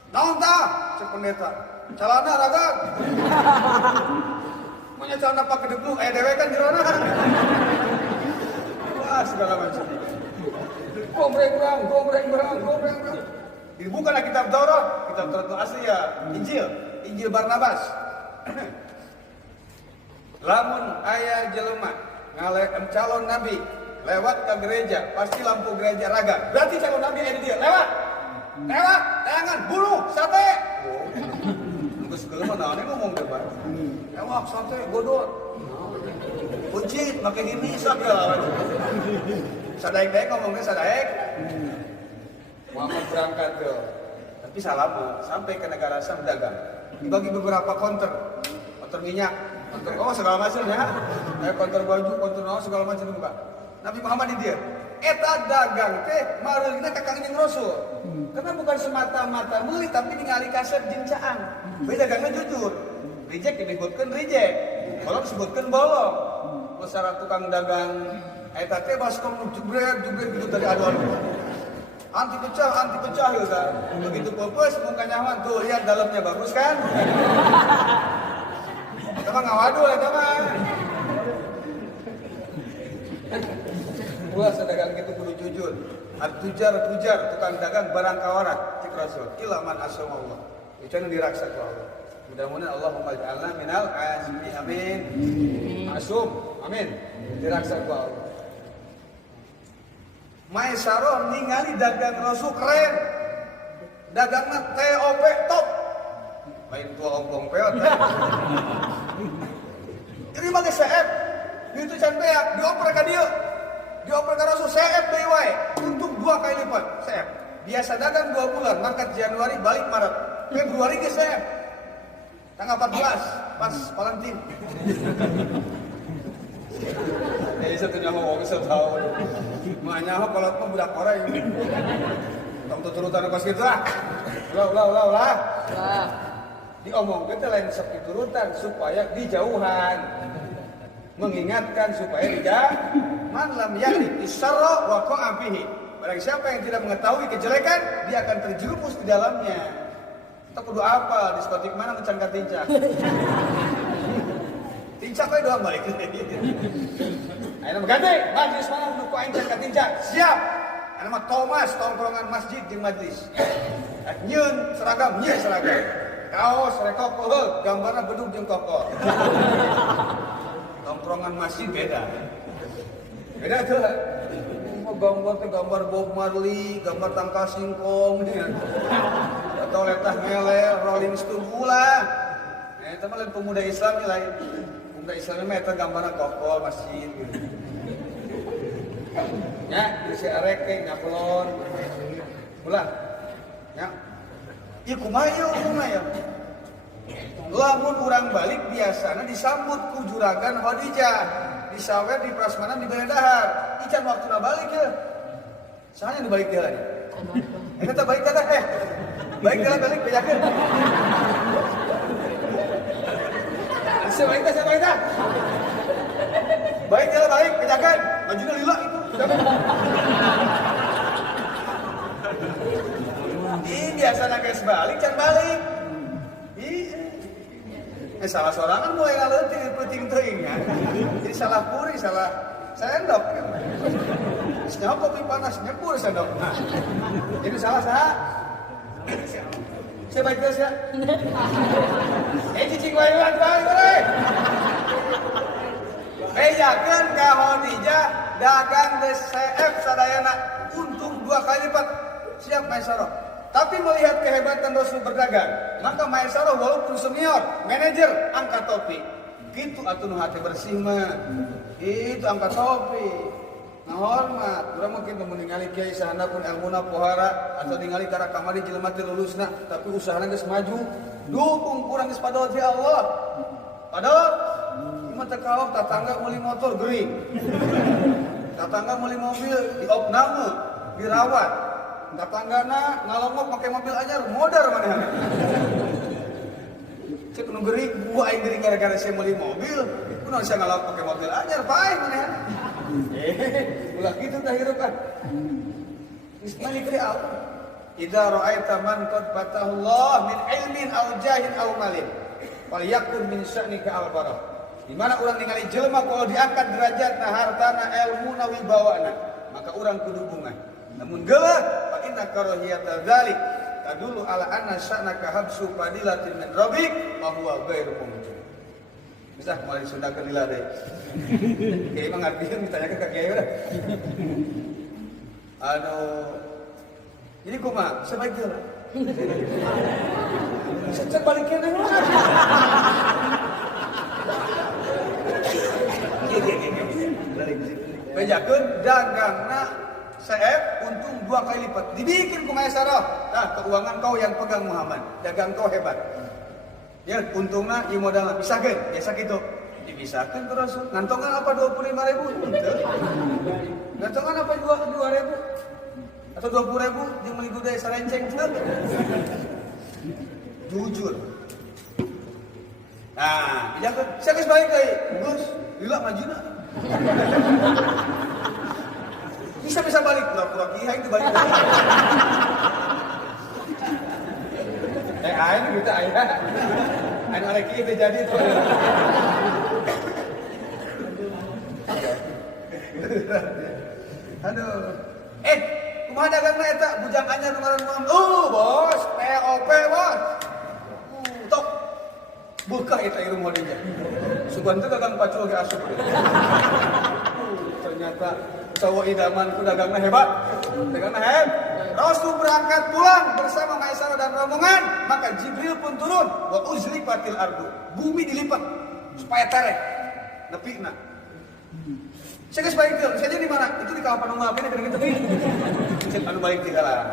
Naon tah, cek pendeta. Celana ragak. Punya celana pakai deblu, dewe kan jerona. Wah, segala macam. Gombreng-brang. Dibuka kitab Taurat itu asli ya, Injil Barnabas. Lamun aya jelema ngalek calon nabi lewat ke gereja, pasti lampu gereja raga. Berarti calon nabi ada dia, lewat, tangan, bunuh, sate. Geus keuleuh naon ngomong teh, Pak. Ewak sate godot. Ucit make gini sagala. Sadaek-daek ngomongnya sadaek. Muhammad berangkat tuh. Tapi salah sampai ke negara Sam dagang. Dibagi beberapa konter minyak, konter segala macam ya. Konter baju, konter naon segala macam buka. Nabi Muhammad di dia. Eta dagang teh mareulina ka Kangjeng Rasul. Karena bukan semata-mata meuli tapi ningali kaset jeung caang. Beda dagangna jujur. Reject disebutkeun reject. Bolong disebutkeun bolong. Besar tukang dagang eta teh baskom jubret gitu tadi adu-adu. Anti pecah ya kan. Begitu popes muka nyaman tuh lihat dalamnya bagus kan? Kita mah ngawadul eta mah. Ulah sadagang gitu kudu jujur. Tujar tukang dagang barang kawarat cik Rasul. Ilaman asallallah. Itu yang diraksa ku Allah. Mudah-mudahan Allahumma ij'alna minal azmi amin. Asum amin. Diraksa ku Allah. Maesaroh ningali dagang Rasul keren. Dagangna TOP top. Lain tua oblong peot. Ini mah ge CF. Itu can beak dioper ka dieu. Dioper ka Rasul CF deui wae. Untung 2 kali lipat CF. Biasa dagang 2 bulan, mangkat Januari balik Maret. Februari ge CF. Tanggal 14 pas Valentine. Bisa tuh nyaho wong setahun. Mah nyaho kolot mah budak ora ini. Tong tuturutan kos kitu ah. Ulah. Diomongkeun teh lain sok diturutan supaya dijauhan. Mengingatkan supaya man lam ya'rif isarra wa qa'a fihi. Barang siapa yang tidak mengetahui kejelekan, dia akan terjerumus di dalamnya. Kita kudu apa? Diskotik mana mencan ka tincak? Tincak we doang balik. Ayo berganti, majlis mana untuk ku aing can katinca. Siap. Anu mah Thomas tongkrongan masjid di majlis. Nyeun seragam, nyeun seragam. Kaos rekok gambarna bedug jeung kokor. Tongkrongan masjid beda. Beda tuh. Gambar teh gambar Bob Marley, gambar tangkal singkong atau letah ngelel, Rolling Stone ulah. Eta mah lain pemuda Islam ni lain. Pemuda Islam mah eta gambarna kokol masjid gitu. Ya, si arek teh ngaplon. Ulah. Ya. Ieu kumaha ya? Lamun urang balik biasana disambut ku juragan Khadijah. Disawer di prasmanan di Beledahar. Ican waktuna balik ya. Soalnya dibalik dia lagi. Ini tak balik kata Baik dia balik bejakeun. Saya balik dah. Baik dia balik bejakeun. Majuna lila itu. Ini biasa geus balik can balik. Salah sorangan mulai ngaleutik penting teuing kan. Jadi salah puri, salah sendok. Senyawa kopi panas nyepur sendok. Nah, jadi salah saha? Saya baik terus ya. Cicing wae boleh. Bejakeun ka Khadijah dagang DCF sadayana untung 2 kali lipat. Siap Maisarah. Tapi melihat kehebatan Rasul berdagang, maka Maisarah walaupun senior, manajer, angkat topi. Gitu atuh nu hati bersih mah. Itu angkat topi. Ngahormat. Urang mungkin ningali kiai sahana pun ilmuna pohara atau ningali kana kamari jelema teh lulusna, tapi usahana geus maju. Dukung kurang geus padol ti Allah. Padol imah teh kaok tatangga meuli motor geuring. Tatangga meuli mobil diopname, dirawat. Tatanggana ngalongok pakai mobil anyar modar manehna. Cek nu geuring gua aing geuring gara-gara saya meuli mobil, kunaon saya ngalongok pakai mobil anyar paeh manehna. Ulah kitu tah hirup kan. Ismani kri Allah. Idza ra'aita man qad fatahu Allah min ilmin aw jahin aw malin, falyakun min sya'nika al-barah. Di mana urang ningali jelema kalau diangkat derajatna, hartana, ilmuna, wibawana, maka urang kudu bunga. Namun geuleuh fa inna karahiyata dzalik tadullu ala anna sya'naka habsu fadilatin min rabbik wa huwa ghairu mumkin. Bisa mulai sundakeun lila deui. Kiai mah ngartieun ditanyakeun ka kiai urang. Jadi kumaha? Sebaiknya lah. Sejak balik kene lah. Bejakeun dagangna CF untung 2 kali lipat. Dibikin ku Maisarah. Nah, keuangan kau yang pegang Muhammad. Dagang kau hebat. Ya, untungna ieu modalna pisahkeun. Biasa kitu. Dipisahkeun ku Rasul. Ngantongan apa 25.000? Ngantongan apa 2.000? Atau 20.000 jeung meuli gudai sarenceng. Jujur. Nah, bijakeun. Saya geus balik deui. Gus, lila majina. Bisa balik, pura-pura kiai itu balik. Aing gitu aya. Aing arek kieu teh jadi tuh. Aduh. Kumaha dagangna eta bujang anyar ngaran Muhammad. Bos, POP bos. Tok. Buka eta irung Khadijah. Sugan teh dagang pacul ge asup. Ternyata cowok idaman ku dagangna hebat. Dagangna hebat. Rasul berangkat pulang bersama Maisarah dan rombongan, maka Jibril pun turun. Wa uzlifatil ardu. Bumi dilipat supaya terek. Nepina. Saya geus balik deui. Saya di mana? Itu di Kawah Panunggal kene gede-gede teh. Cek anu balik ti lah.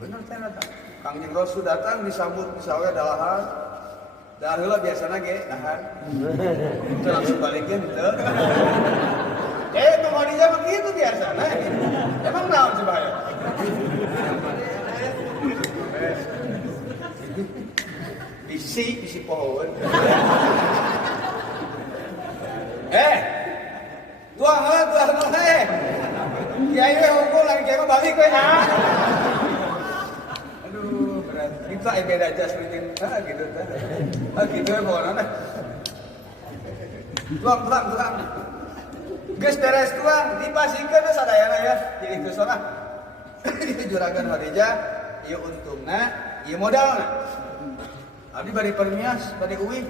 Bener ternyata. Kangjeng Rasul datang disambut misalnya dalahan. Da heula biasana ge dahan. Itu langsung balikkeun teu. Itu Khadijah begitu biasana. Emang naon sih bahaya? Bisi pohon. Tuang kiai we hukum lagi kiai mah balik we aduh berat kita beda jas gitu gitu pokoknya Tuang. Geus beres tuang, dipasikeun sadayana ya. Jadi geus sono. Itu juragan Khadijah, ieu untungna, ieu modalna. Abdi bari permias, bari uwi.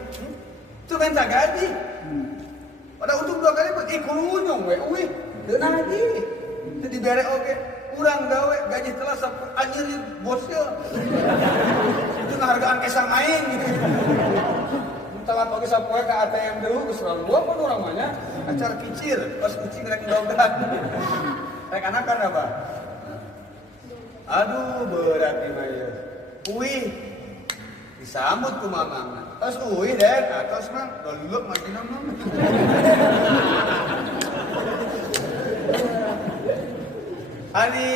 Itu minta gaji. Pada untung 2 kali pergi kulunyong we uwi. Teu nagih. Teu dibere oge. Urang gawe gaji telah anjir bosnya. Itu ngahargaan kesang aing. Telat oge sapoe ka ATM deui geus gua pun urang mah nya acar kicir pas kucing rek dogan. Rek anakan apa? Aduh berat ieu mah ieu. Uwi disambut ku mamangna. Tos uwi den, atos mah luluk majina mah. Ani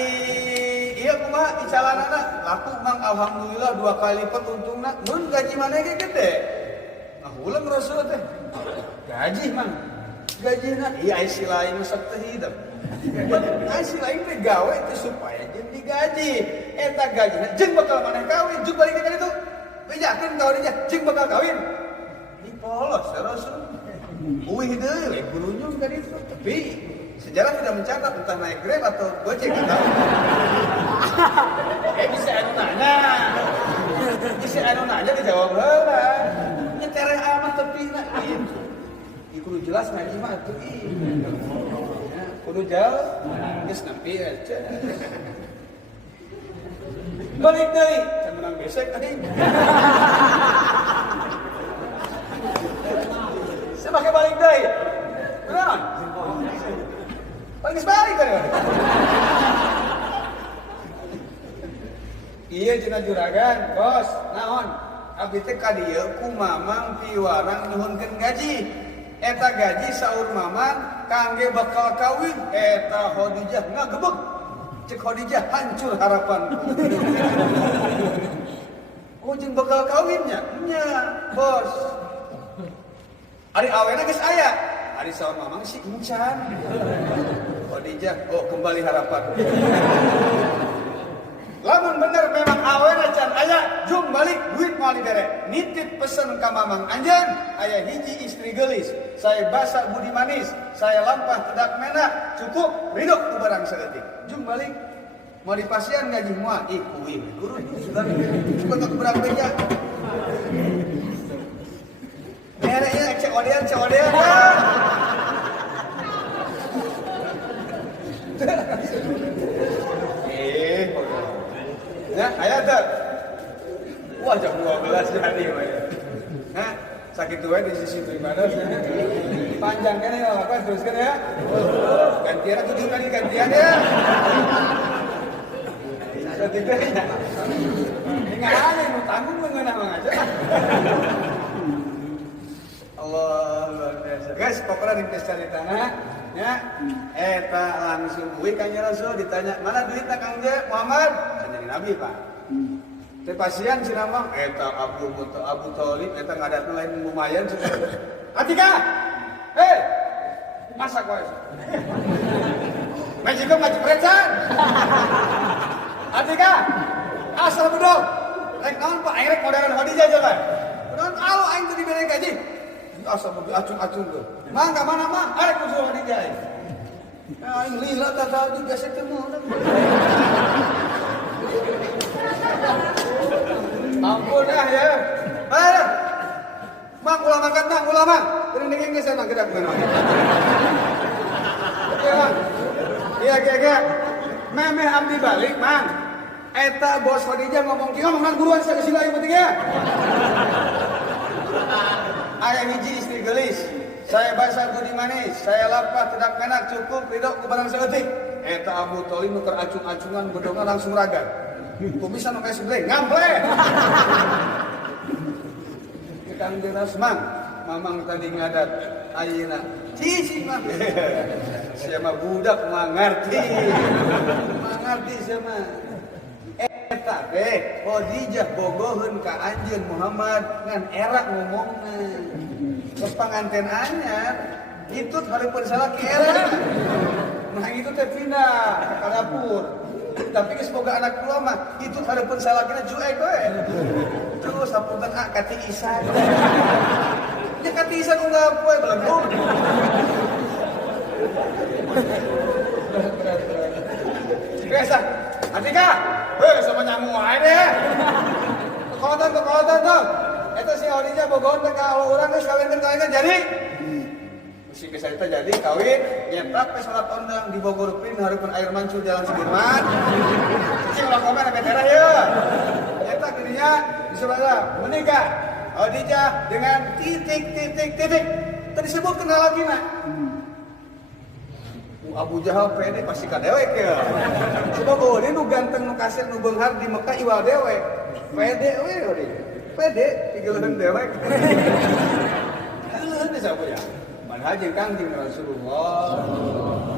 ieu kumaha icalanana laku mang alhamdulillah 2 kali lipat untungna. Mun gaji maneh ge gede. Nah, ulang rasul teh. Gaji mang. Gajina iya isi lain masak teh hidup. Isi lain teh gawe teh supaya jeung digaji. Eta gajina jeung bakal maneh kawin, jeung balik ka ditu. Bejakeun kawin aja, jeung bakal kawin. Dipolos ya rasul. Uih deui gurunyung ka ditu. Tapi sejarah tidak mencatat entah naik Grab atau Gojek kita. Bisa anu nanya. Bisa anu nanya dijawab heula. Nyetereh amat tepina. Kudu jelas ngaji mah atuh ih. Kudu jelas geus nempi aja. Balik deui, can menang besek tadi. Sebagai balik deui. Naon? Balik kan. Iya cenah juragan, bos. Naon? Abdi teh ka dieu ku mamang piwarang nuhunkeun gaji. Eta gaji saur mamang kangge bakal kawin. Eta Khadijah ngagebeg. Cek Khadijah hancur harapanku. Oh jeung bakal kawinnya? Nya, bos. Ari awena geus aya. Ari saur mamang si encan. Khadijah, oh kembali harapan. Lamun bener memang awena can aya, jung balik duit moal dibere. Nitip pesen ka mamang anjeun, aya hiji istri geulis. Saya basa budi manis, saya lampah tedak menah, cukup ridho ku barang saeutik. Jung balik mau dipasian gaji moal, ih kuwi guru sudah cukup berapa beja. Merenya cek odean. Ya, aya teh. Wah, jam 12 hari mah ya. Hah? Sakit wae di sisi primados. Panjang kan ya, apa teruskan ya? Gantian 7 kali gantian ya. Setiganya. Ingat aja mau tanggung mengenang aja. Allah luar biasa. Guys, pokoknya di pesta di tanah ya. Eta langsung uwi Kang Rasul ditanya, "Mana duitnya Kang Je Muhammad?" Jadi Nabi, Pak. Teh pasien cenah mah eta Abu Thalib eta ngadatna lain lumayan cenah. Atika. Masak wae. Majikeun ngajeprecan. Atika. Asal bedog. Rek naon Pak? Rek modelan Khadijah aja kan. Naon alo aing teu dibere gaji. Asal begitu acung-acung tuh. Mangga mana mah? Arek musuh Khadijah. Aing lila tadi gesek teh mah. Ampun ya. Ayo. Mang ulah makan tang, ulah mang. Teuing dingin geus eta gedak beuna. Oke, Mang. Iya. Memeh abdi balik, Mang. Eta bos Khadijah ngomong kieu ngomong guruan sageusila ieu penting ya. Aya hiji istri geulis. Saya basa budi manis, saya lapah tidak menak cukup ridho ku barang saeutik. Eta Abu Thalib nu keur acung-acungan bedogna langsung raga. Ku bisa nu kae sebleng ngample. Kang Dinas Mang, mamang tadi ngadat ayeuna. Cici mah. Sia mah budak mah ngarti. Mangarti sia mah. Eta teh Khadijah bogoheun ka anjeun Muhammad ngan era ngomongna. Pas panganten anyar itu hareupeun salaki era. Nah itu teh pindah ka dapur. Tapi geus boga anak kula mah itu hareupeun salakina juek we. Terus hapunten kati Isa. katisan unggah poe belenggu. Biasa. Atika, sama nyamu aja deh. Kekuatan tuh. Itu si Odinya bogohan teh kalau orang geus kawin jadi. Si kisah itu jadi kawin, nyetak ke sholat ondang di Bogor Pin, harupun air mancur jalan Sudirman. Cici ulah komen sampai daerah ya. Nyetak dirinya di sebelah menikah. Odija dengan titik. Tadi disebut kenal lagi nak. Abu Jahal pede pasti kadewek ya. Coba ini nu ganteng nu kasir nu beunghar di Mekah iwal dewek. Pede we odi. Pede tigeuleun dewek. Heuleun teh sapu ya. Manhajin Kangjeng Rasulullah.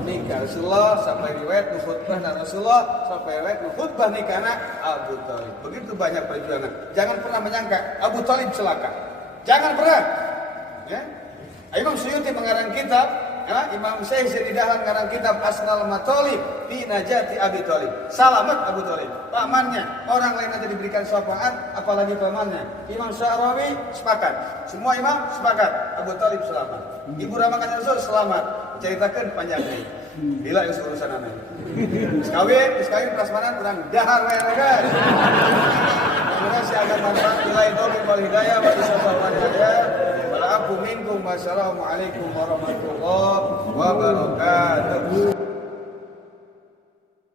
Nikah Rasulullah sampai riwayat nu khutbah Rasulullah sampai riwayat nu khutbah nikahna Abu Thalib. Begitu banyak perjuangan. Jangan pernah menyangka Abu Thalib celaka. Jangan pernah. Ya. Imam Suyuti mengarang kitab Imam Syekh Siridahan ngarang kitab Asnal Matolib fi Najati Abi Thalib. Salamat Abu Thalib. Pamannya, orang lain aja diberikan syafaat, apalagi pamannya. Imam Syarawi sepakat. Semua imam sepakat. Abu Thalib selamat. Ibu Ramakan Rasul selamat. Ceritakan panjang ini. Bila yang urusan aneh. Sekawin prasmanan kurang dahar wae guys. Semoga si agama manfaat nilai taufiq wal hidayah wa isafah wal hidayah. Assalamualaikum warahmatullahi wabarakatuh.